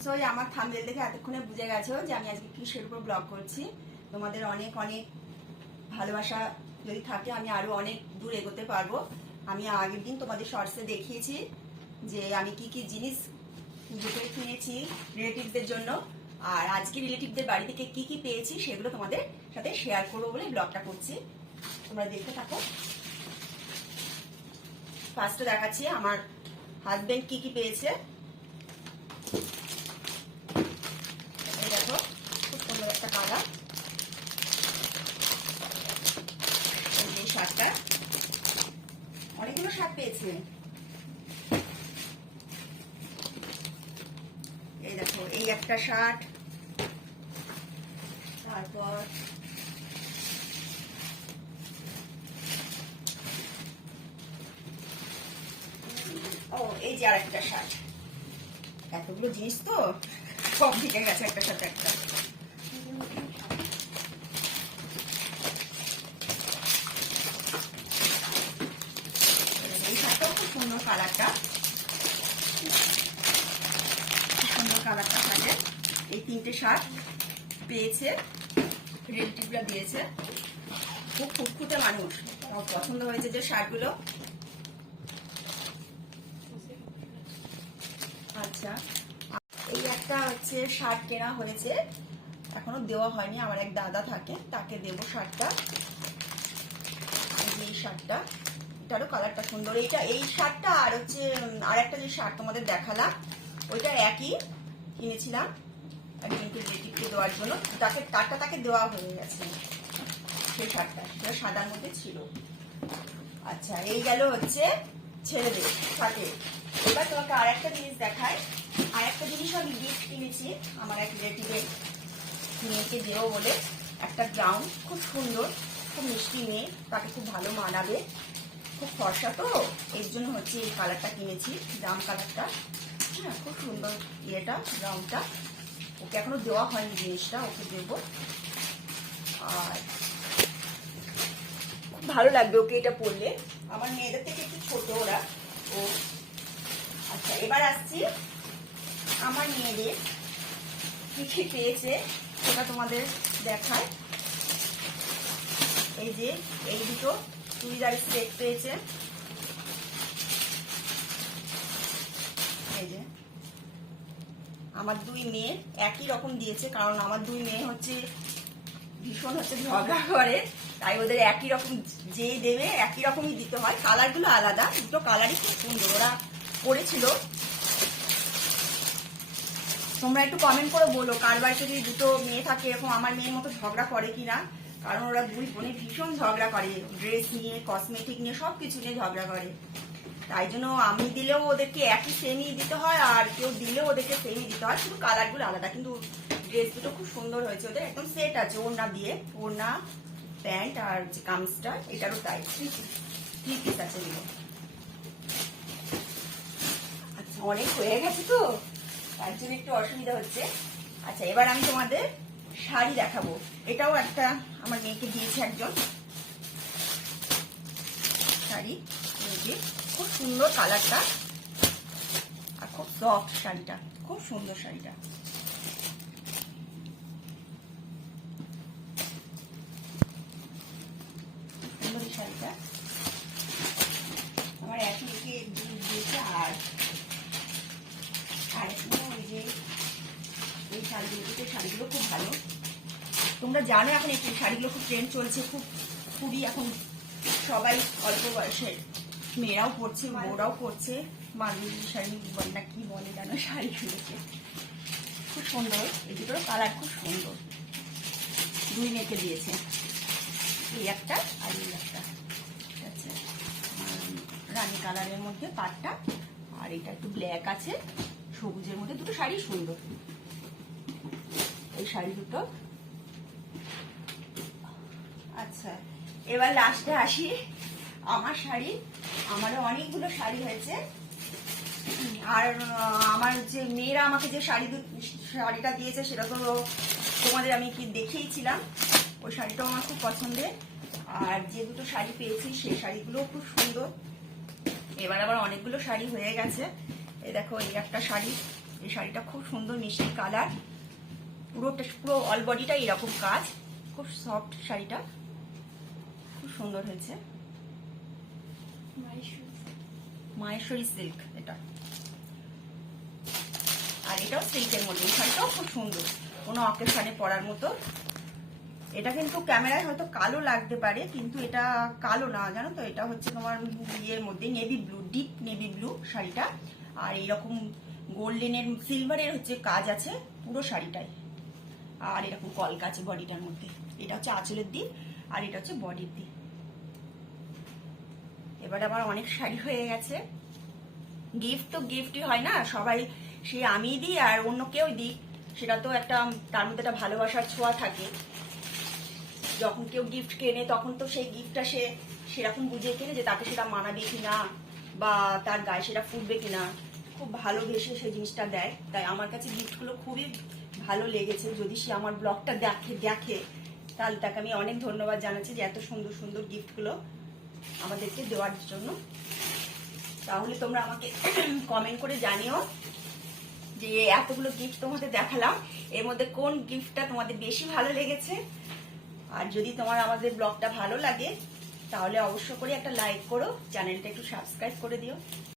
নিশ্চয়ই আমার থাম্বনেল দেখে এতক্ষণে বুঝে গেছো যে আমি আজকে কিসের উপর ব্লগ করছি। তোমাদের অনেক অনেক ভালোবাসা যদি থাকে আমি আরো অনেক দূর এগোতে পারবো। আমি আগের দিন তোমাদের শর্টসে দেখিয়েছি যে আমি কি কি জিনিস পুজোতে কিনেছি রিলেটিভদের জন্য, আর আজকে রিলেটিভদের বাড়ি থেকে কি কি পেয়েছি সেগুলো তোমাদের সাথে শেয়ার করবো বলে ব্লগটা করছি। তোমরা দেখতে থাকো। ফার্স্টে দেখাচ্ছি আমার হাজবেন্ড কি কি পেয়েছে। দেখো খুব সুন্দর একটা কালার, এই শার্টটা অনেকগুলো শার্ট পেয়েছে। এই দেখো এই একটা শার্ট, তারপর ও এই যে আর একটা শার্ট। এতগুলো জিনিস তো সব দিকে গেছে একটা সাথে একটা। এই শার্টটাও খুব সুন্দর কালারটা, সুন্দর কালারটা থাকে। এই তিনটে শার্ট পেয়েছে, রিলেটিভরা দিয়েছে। খুব ফুটফুটে মানুষ, আমার পছন্দ হয়েছে যে শার্টগুলো। আচ্ছা এই একটা হচ্ছে শার্ট কেনা হয়েছে, এখনো দেওয়া হয়নি, আমার এক দাদা থাকে তাকে দেবো শার্টটা। এই শার্টটা, এটারও কালারটা সুন্দর। এইটা এই শার্টটা আর হচ্ছে আর একটা যে শার্ট তোমাদের দেখালাম ওইটা একই কিনেছিলাম একজনকে রিলেটিভকে দেওয়ার জন্য, তাকে দেওয়া হয়ে গেছে সেই শার্টটা, সেটা সাদার মধ্যে ছিল। আচ্ছা এই গেল হচ্ছে ছেলেদের সাথে। এবার তোমাকে আর একটা জিনিস দেখায়। আর একটা জিনিস আমি গিফট কিনেছি আমার এক রিলেটিভের মেয়েকে দেবো বলে। একটা গাউন, খুব সুন্দর, খুব মিষ্টি মেয়ে, তাকে খুব ভালো মানাবে, খুব ফর্সা তো, এর জন্য হচ্ছে এই কালারটা কিনেছি, জাম কালারটা। হ্যাঁ খুব সুন্দর ইয়েটা, গাউনটা। ওকে এখনো দেওয়া হয়নি জিনিসটা, ওকে দেবো। আর খুব ভালো লাগবে ওকে এটা পরলে, আমার মেয়েদের থেকে একটু ছোট ওরা ও। আচ্ছা এবার আসছি আমার মেয়েদের কি কি পেয়েছে সেটা তোমাদের দেখায়। এই যে এই দুটো চুড়িদার সেট পেয়েছে, এই যে আমার দুই মেয়ে একই রকম দিয়েছে, কারণ আমার দুই মেয়ে হচ্ছে ভীষণ হচ্ছে ঝগড়া করে, তাই ওদের একই রকম যে দেবে একই রকমই দিতে হয়। কালারগুলো আলাদা, দুটো কালারই খুব সুন্দর ওরা করেছিল। তোমরা একটু কমেন্ট করে বলো কার বাড়িতে যদি দুটো মেয়ে থাকে এরকম আমার মেয়ের মতো ঝগড়া করে কিনা, কারণ ওরা দুই বোনে ভীষণ ঝগড়া করে, ড্রেস নিয়ে, কসমেটিক নিয়ে, সবকিছু নিয়ে ঝগড়া করে। তাই জন্য আমি দিলেও ওদেরকে একই সেমই দিতে হয়, আর কেউ দিলেও ওদেরকে সেমই দিতে হয়, শুধু কালারগুলো আলাদা। কিন্তু ড্রেস দুটো খুব সুন্দর হয়েছে, ওদের একদম সেট আছে, ওড়না দিয়ে, ওড়না, প্যান্ট আর যে কামিজটা এটারও তাই, থ্রি পিস আছে এগুলো। আচ্ছা অনেক হয়ে গেছে তো তার জন্য একটু অসুবিধা হচ্ছে। আচ্ছা এবার আমি তোমাদের শাড়ি দেখাবো। এটাও একটা আমার মেয়েকে দিয়েছে একজন শাড়ি, খুব সুন্দর কালারটা আর খুব সফট শাড়িটা, খুব সুন্দর শাড়িটা। সুন্দর এই শাড়িটা আমার একই দিয়েছে। আর ওই যে এই শাড়িগুলো খুব ভালো। তোমরা জানো এখন এই শাড়িগুলো খুব ট্রেন্ড চলছে, খুবই এখন সবাই অল্প বয়সের মেয়েরাও পরছে, বউরাও পরছে। মালুরি শাড়ি না কি বলে জানো শাড়িগুলোকে, খুব সুন্দর। এই দুটোর কালার খুব সুন্দর, দুই মেয়েকে দিয়েছে, এই একটা আর এই একটা। ঠিক আছে, রানী কালারের মধ্যে পাটটা, আর এটা একটু ব্ল্যাক আছে, সবুজের মধ্যে, দুটো শাড়ি সুন্দর। এই শাড়ি দুটো। আচ্ছা এবার লাস্টে আসি আমার শাড়ি। আমারও অনেকগুলো শাড়ি হয়েছে, আর আমার যে মেয়েরা আমাকে যে শাড়িটা দিয়েছে সেটা তো তোমাদের আমি কি দেখিয়েছিলাম, ওই শাড়িটাও আমার খুব পছন্দের। আর যে দুটো শাড়ি পেয়েছি সেই শাড়িগুলো খুব সুন্দর। এবার আবার অনেকগুলো শাড়ি হয়ে গেছে। এই দেখো এই একটা শাড়ি এই শাড়িটা খুব সুন্দর মিষ্টি কালার, পুরো অল বডিটা এরকম কাজ, খুব সফট শাড়িটা, খুব সুন্দর হয়েছে। মাহেশ্বরী সিল্ক এটা, আর এটাও সিল্কের মধ্যে। এই শাড়িটাও খুব সুন্দর, কোনো অকেশনে পরার মতো। এটা কিন্তু ক্যামেরায় হয়তো কালো লাগতে পারে, কিন্তু এটা কালো না, জানো তো, এটা হচ্ছে তোমার ইয়ের মধ্যে navy blue, deep navy blue শাড়িটা। আর এইরকম গোল্ডেনের সিলভারের হচ্ছে কাজ আছে পুরো শাড়িটায়, আর এরকম কলকা আছে বডিটার মধ্যে। এটা হচ্ছে আঁচলের দিক, আর এটা হচ্ছে বডির দিক। এবার আবার অনেক শাড়ি হয়ে গেছে। গিফট তো গিফটই হয় না, সবাই সে আমি দিই আর অন্য কেউ দিই, সেটা তো একটা তার মধ্যে একটা ভালোবাসার ছোঁয়া থাকে। যখন কেউ গিফট কেনে তখন তো সেই গিফটটা সে সেরকম বুঝে কেনে যে তাকে সেটা মানাবে কিনা বা তার গায়ে সেটা ফুটবে কিনা, খুব ভালোবেসে সেই জিনিসটা দেয়। তাই আমার কাছে গিফটগুলো খুবই ভালো লেগেছে। যদি সে আমার ব্লগটা দেখে তাহলে তাকে আমি অনেক ধন্যবাদ জানাচ্ছি যে এত সুন্দর সুন্দর গিফটগুলো আমাদেরকে দেওয়ার জন্য। তাহলে তোমরা আমাকে কমেন্ট করে জানিও যে এতগুলো গিফট তোমাদের দেখালাম, এর মধ্যে কোন গিফটটা তোমাদের বেশি ভালো লেগেছে। আর যদি তোমার আমাদের ব্লগটা ভালো লাগে তাহলে অবশ্য করে একটা লাইক করো, চ্যানেলটা একটু সাবস্ক্রাইব করে দিও।